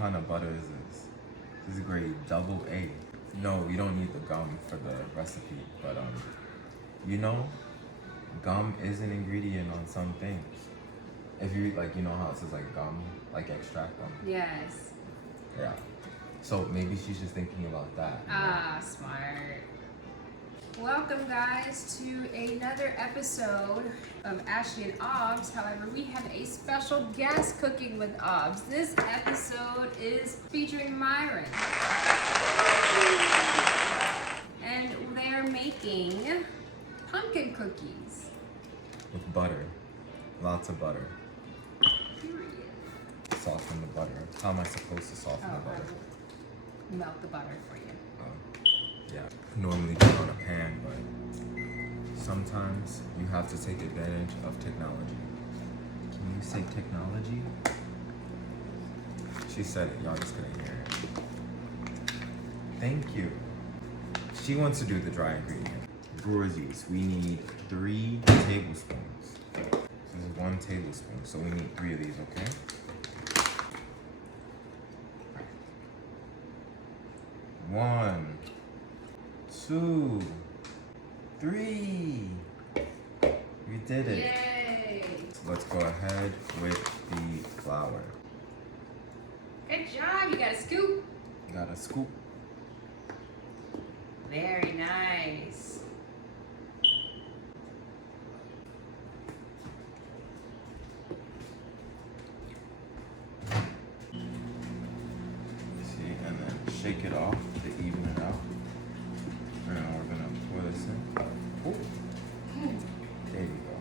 kind of butter is this? This is grade double A. No, you don't need the gum for the recipe, but you know, gum is an ingredient on some things. If you like, you know how it says like gum, like extract gum. Yes. Yeah. So maybe she's just thinking about that. Ah, smart. Welcome guys to another episode of Ashley and Aubs. However, we have a special guest cooking with Aubs. This episode is featuring Myreon. And they're making pumpkin cookies. With butter. Lots of butter. Period. Soften the butter. How am I supposed to soften the butter? I will melt the butter for you. Yeah, normally do it on a pan, but sometimes you have to take advantage of technology. Can you say technology? She said it, y'all just couldn't hear it. Thank you. She wants to do the dry ingredient. Brewer's yeast, we need 3 tablespoons. This is 1 tablespoon, so we need 3 of these, okay? 1, 2, 3. We did it. Yay! Let's go ahead with the flour. Good job, you got a scoop. You got a scoop. Very nice. See, and then shake it off to even it out. And then we're gonna pour this in. Oh, there you go.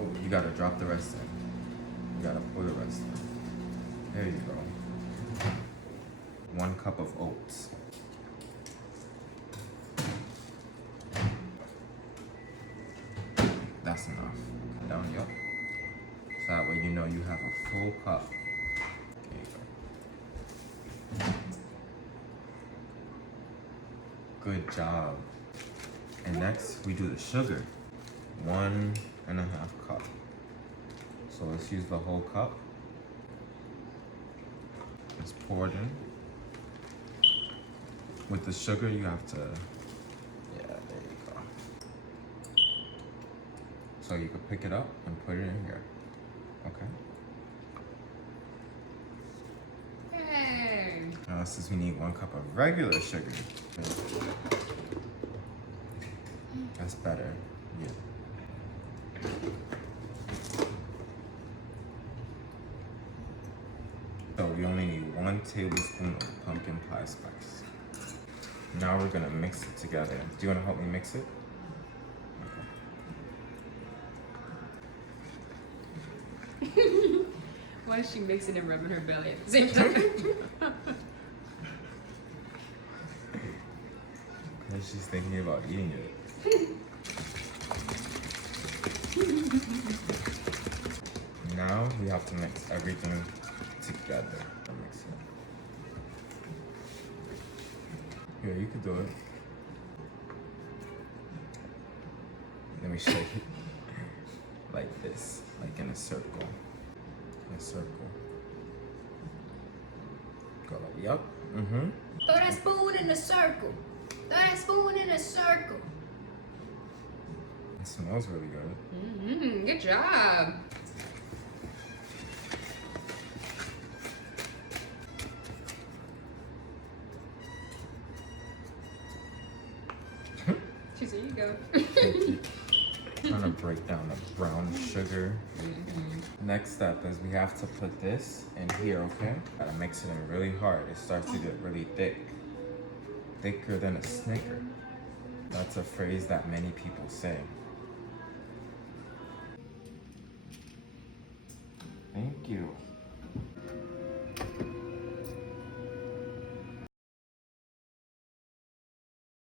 Oh, you gotta drop the rest in. You gotta pour the rest in. There you go. 1 cup of oats. That's enough. Down, yup. So that way you know you have a full cup. There you go. Good job. And next we do the sugar. 1.5 cup. So let's use the whole cup. It's poured in. With the sugar you have to, yeah, there you go. So you can pick it up and put it in here, okay? Yay! Now since we need 1 cup of regular sugar. That's better, yeah. So we only need 1 tablespoon of pumpkin pie spice. Now we're gonna mix it together. Do you wanna help me mix it? Okay. Why is she mixing and rubbing her belly at the same time? Because she's thinking about eating it. Now we have to mix everything together. Mix it. Here, you can do it. Let me shake it like this, like in a circle. In a circle. Go like, yup. Mm-hmm. Throw that spoon in a circle. Throw that spoon in a circle. It smells really good. Mm-hmm. Good job. She said, "You go." Trying to break down the brown sugar. Mm-hmm. Next step is we have to put this in here, okay? Gotta mix it in really hard. It starts to get really thick. Thicker than a Snicker. That's a phrase that many people say.